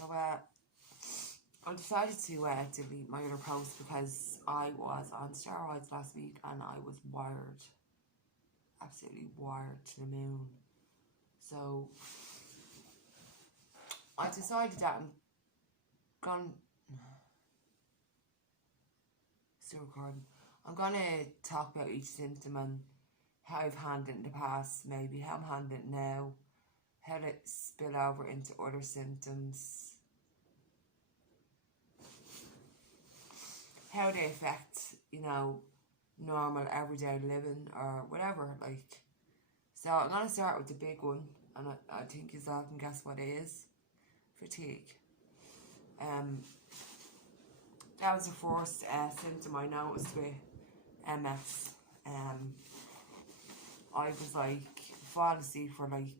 So I decided to delete my other post because I was on steroids last week and I was wired, absolutely wired to the moon. So I decided that I'm gonna still recording. I'm gonna talk about each symptom and how I've handled it in the past, maybe how I'm handling it now, how to spill over into other symptoms, how they affect, normal everyday living or whatever, like. So I'm gonna start with the big one, and I think you all can guess what it is. Fatigue. That was the first symptom I noticed with MS. I was falling asleep for I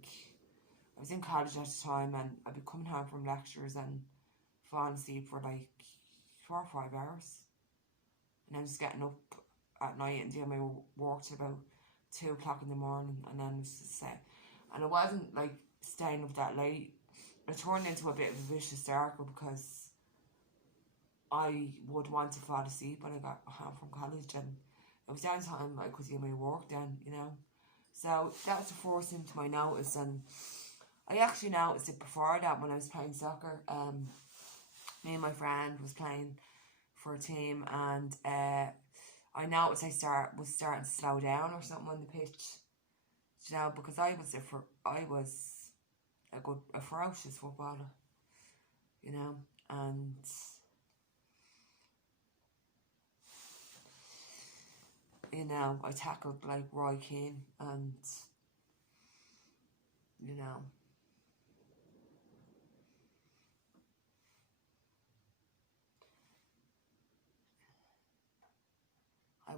was in college at the time, and I'd be coming home from lectures and falling asleep for 4 or 5 hours. And I was getting up at night and doing my work till about 2 o'clock in the morning, and then it was just and it wasn't staying up that late. It turned into a bit of a vicious circle because I would want to fall asleep when I got home from college, and it was downtime I could do my work then, So that was the first symptom I noticed, and I actually noticed it before that when I was playing soccer. Me and my friend was playing for a team, and I noticed was starting to slow down or something on the pitch, because I was a ferocious footballer, and I tackled like Roy Keane, and I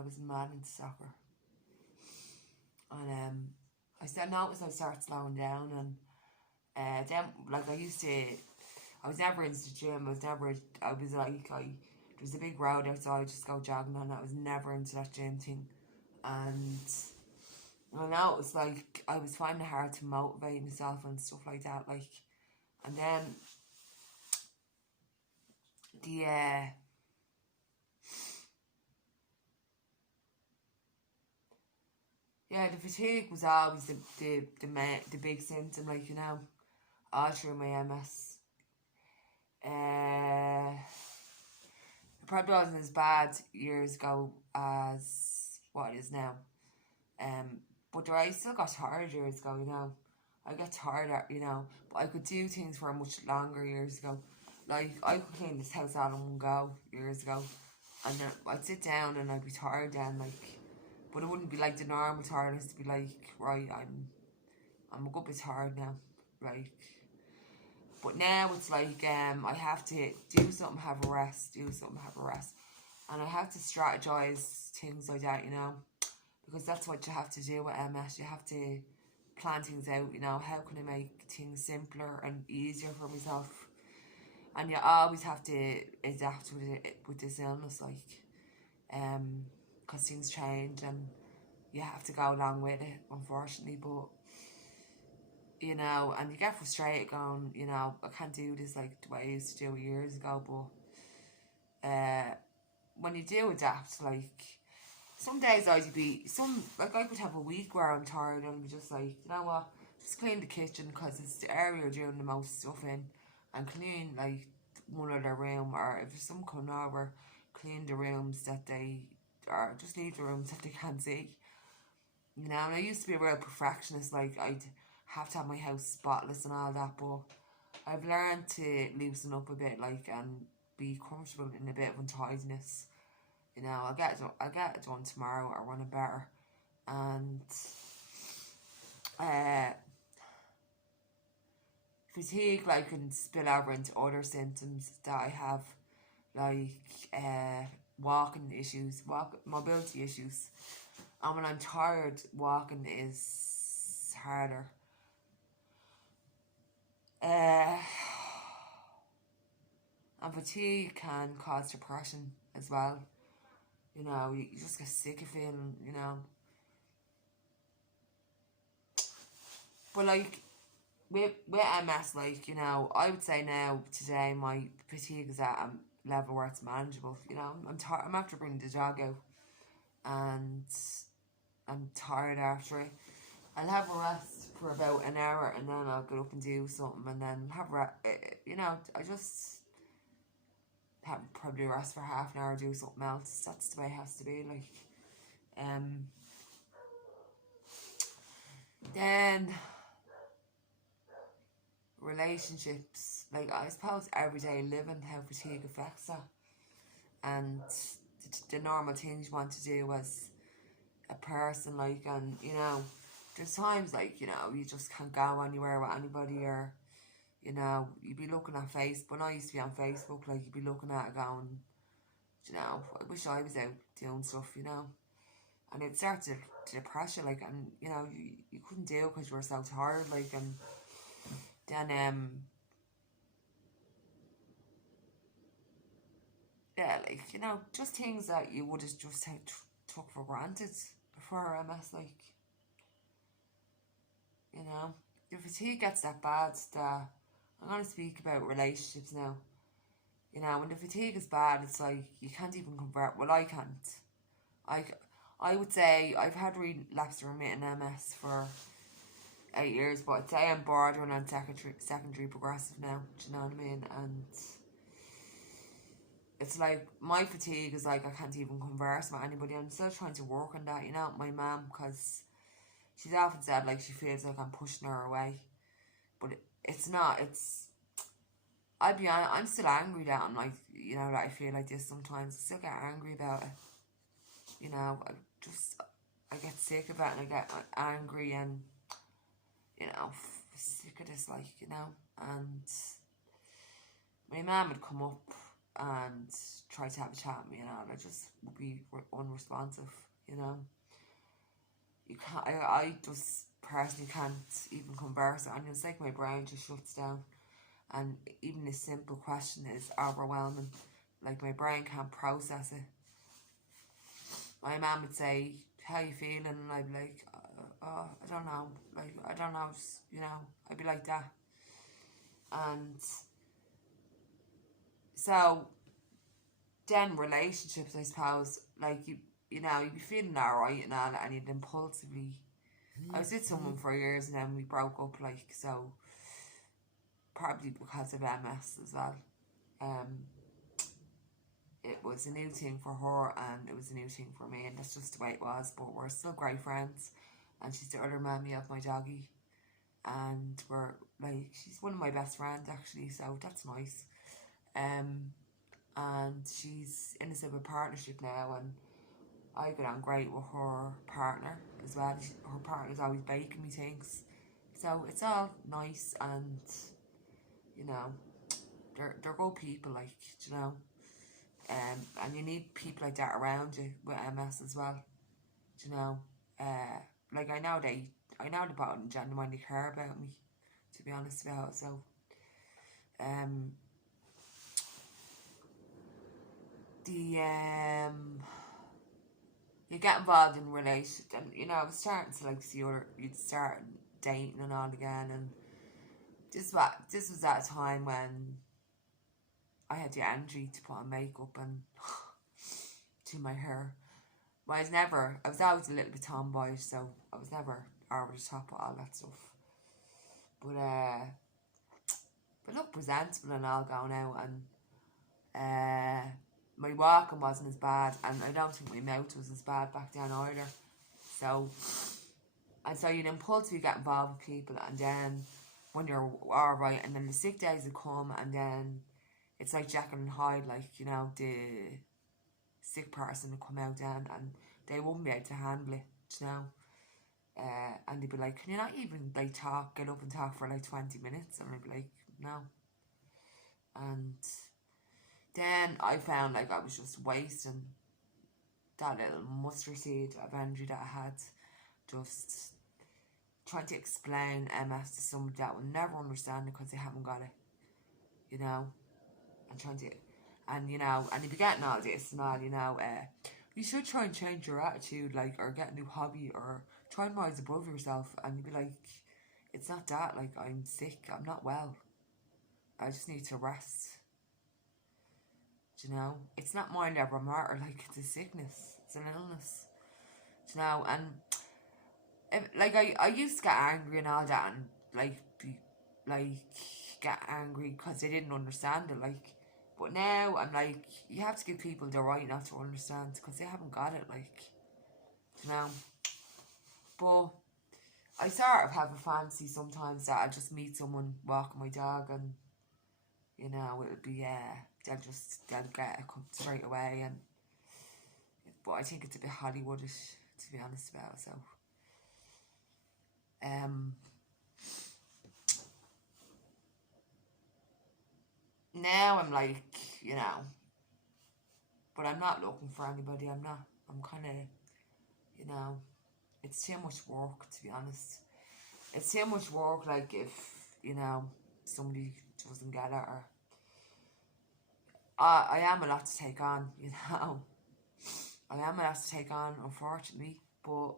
was mad into soccer, and I noticed I started slowing down, and then I was never into the gym. There was a big road outside, just go jogging on. I was never into that gym thing, and I noticed I was finding it hard to motivate myself and stuff like that. And then the fatigue was always the big symptom, all through my MS. It probably wasn't as bad years ago as what it is now. But I still got tired years ago, I got tired, but I could do things for much longer years ago. I could clean this house all in one go years ago, and then I'd sit down and I'd be tired then, but it wouldn't be the normal tiredness to be right, I'm a good bit tired now, But now it's I have to do something, have a rest, and I have to strategize things like that, because that's what you have to do with MS. You have to plan things out, how can I make things simpler and easier for myself, and you always have to adapt with this illness, because things change and you have to go along with it, unfortunately. But and you get frustrated going, I can't do this the way I used to do it years ago. But when you do adapt, some days I could have a week where I'm tired and be just you know what, just clean the kitchen because it's the area you're doing the most stuff in, and clean one other room, or if someone come over, clean the rooms that or just leave the rooms that they can't see. And I used to be a real perfectionist, I'd have to have my house spotless and all that, but I've learned to loosen up a bit, and be comfortable in a bit of untidiness. I'll get it done tomorrow or when I'm better. And fatigue can spill over into other symptoms that I have, mobility issues. And when I'm tired, walking is harder. And fatigue can cause depression as well. You just get sick of feeling, But with MS, like, you know, I would say now today my fatigue is at a level where it's manageable. You know, I'm after bringing the dog out, and I'm tired after it. I'll have a rest for about an hour, and then I'll get up and do something, and then you know, I just have probably rest for half an hour, do something else. That's the way it has to be. Like, then relationships, like, I suppose everyday living, how fatigue affects that, and the normal things you want to do as a person, like, and, you know, there's times, like, you know, you just can't go anywhere with anybody, or, you know, you'd be looking at Facebook. When I used to be on Facebook, like, you'd be looking at it going, you know, I wish I was out doing stuff, you know, and it started to depress you, like, and, you know, you couldn't do it because you were so tired, like, and then, yeah, like, you know, just things that you would have just took for granted before MS, like, you know, the fatigue gets that bad that I'm going to speak about relationships now. You know, when the fatigue is bad, it's like you can't even convert. Well, I can't. I would say I've had relapsed remitting MS for 8 years, but I'd say I'm bordering on secondary progressive now. Do you know what I mean? And it's like my fatigue is like I can't even converse with anybody. I'm still trying to work on that, you know, my mum, because she's often said, like, she feels like I'm pushing her away, but it's not. It's, I'll be honest, I'm still angry that I'm like, you know, that I feel like this sometimes. I still get angry about it. You know, I get sick of it, and I get angry, and, you know, sick of this, like, you know. And my mum would come up and try to have a chat with me, you know, and I just would be unresponsive, you know. You can't, I just personally can't even converse, and it's like my brain just shuts down, and even a simple question is overwhelming. Like, my brain can't process it. My mum would say, how you feeling? And I'd be like, I don't know. Like, I don't know, just, you know, I'd be like that. And so then relationships, I suppose, like, you know, you'd be feeling alright and all, and you'd impulsively, I was with someone for years, and then we broke up, like, so probably because of MS as well. It was a new thing for her, and it was a new thing for me, and that's just the way it was. But we're still great friends, and she's the other mammy of my doggy, and we're like, she's one of my best friends actually, so that's nice. And she's in a civil partnership now, and I get on great with her partner as well. Her partner's always baking me things, so it's all nice, and, you know, they're good people, like, you know. And you need people like that around you with MS as well. You know, like, I know they both genuinely care about me, to be honest about it. So, you get involved in relationships, and, you know, I was starting to, like, see you'd start dating and all again, and this was at a time when I had the energy to put on makeup and do my hair. But I was always a little bit tomboyish, so I was never over the top of all that stuff. But look presentable and all going out, and my walking wasn't as bad, and I don't think my mouth was as bad back then either. So you'd impulsively get involved with people, and then when you're alright, and then the sick days would come, and then it's like Jekyll and Hyde, like, you know, the sick person would come out then, and they wouldn't be able to handle it, you know. And they'd be like, can you not even, like, get up and talk for like 20 minutes? And I'd be like, no. And then I found like I was just wasting that little mustard seed of energy that I had, just trying to explain MS to somebody that will never understand it because they haven't got it, you know. And trying to, and, you know, and you'd be getting all this and all, you know, you should try and change your attitude, like, or get a new hobby, or try and rise above yourself. And you'd be like, it's not that, like, I'm sick, I'm not well. I just need to rest. Do you know? It's not mind over matter, like, it's a sickness, it's an illness. Do you know? And like, I used to get angry and all that, and like like get angry because they didn't understand it, like. But now I'm like, you have to give people the right not to understand because they haven't got it, like, you know. But I sort of have a fancy sometimes that I just meet someone walking my dog, and you know it'll be they'll get it come straight away, and but I think it's a bit Hollywoodish, to be honest about it. So now I'm like, you know, but I'm not looking for anybody. I'm not. I'm kind of, you know, it's too much work, to be honest. It's too much work. Like, if you know somebody doesn't get it, or I am a lot to take on. You know, I am a lot to take on, unfortunately. But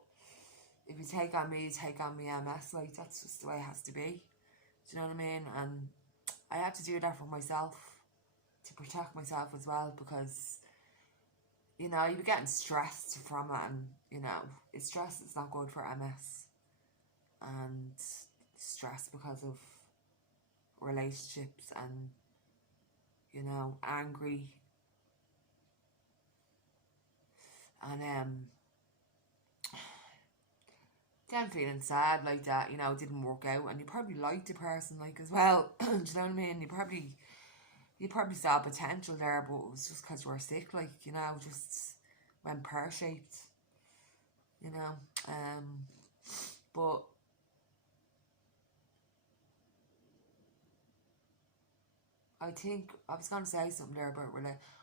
if you take on me, you take on me MS. Like, that's just the way it has to be. Do you know what I mean? And I have to do that for myself, to protect myself as well, because you know you be getting stressed from it, and you know stress is not good for MS, and stress because of relationships, and you know angry, and then feeling sad like that, you know, it didn't work out, and you probably liked the person, like, as well. Do you know what I mean? You probably saw potential there, but it was just because you were sick, like, you know, just went pear-shaped, you know. But I think I was going to say something there about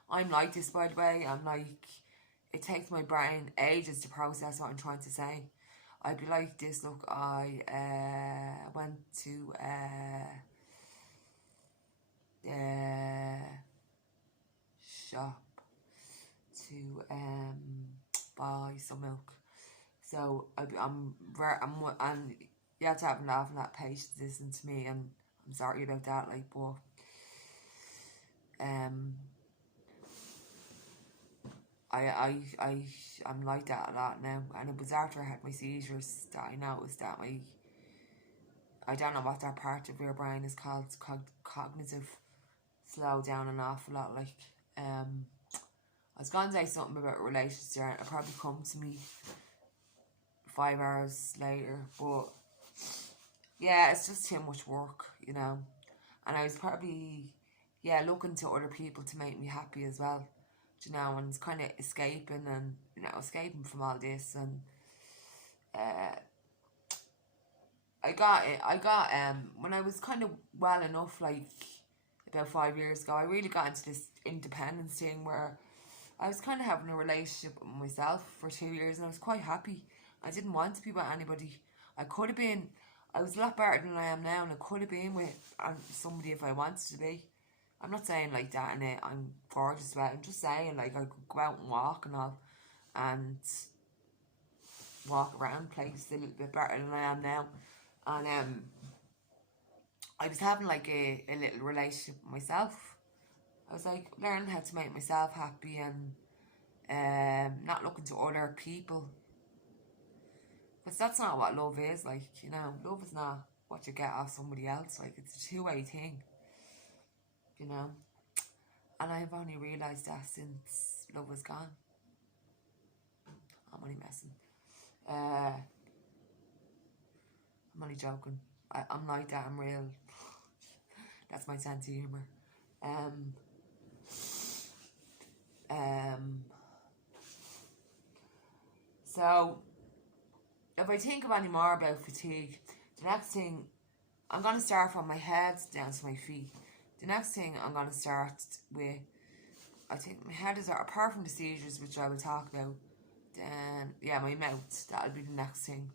I'm like this, by the way. I'm like, it takes my brain ages to process what I'm trying to say. I'd be like this. Look, I went to shop to buy some milk. So and you have to have enough and that patience listen to me, and I'm sorry about that, like, but I'm like that a lot now, and it was after I had my seizures that I noticed that I don't know what that part of your brain is called. It's called cognitive slow down an awful lot. Like, I was gonna say something about relationships there, and it probably come to me 5 hours later, but yeah, it's just too much work, you know. And I was probably looking to other people to make me happy as well, you know, and it's kind of escaping, and you know, escaping from all this. And I got when I was kind of well enough, like about 5 years ago, I really got into this independence thing where I was kind of having a relationship with myself for 2 years, and I was quite happy. I didn't want to be with anybody. I could have been. I was a lot better than I am now, and I could have been with somebody if I wanted to be. I'm not saying like that, and I'm gorgeous about it. I'm just saying, like, I could go out and walk and all, and walk around places a little bit better than I am now. And I was having like a little relationship with myself. I was like learning how to make myself happy, and not looking to other people, because that's not what love is. Like, you know, love is not what you get off somebody else. Like, it's a two-way thing, you know. And I've only realised that since love was gone. I'm only messing. I'm only joking. I'm like that. I'm real. That's my sense of humour. So if I think of any more about fatigue, the next thing, I'm going to start from my head down to my feet. The next thing I'm going to start with, I think my head is, apart from the seizures, which I will talk about, then my mouth, that'll be the next thing,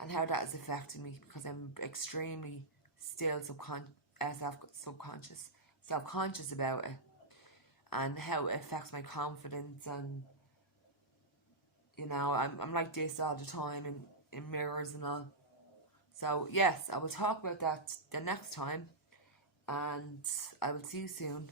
and how that has affected me, because I'm extremely still self-conscious about it, and how it affects my confidence. And you know, I'm like this all the time in mirrors and all. So yes, I will talk about that the next time, and I will see you soon.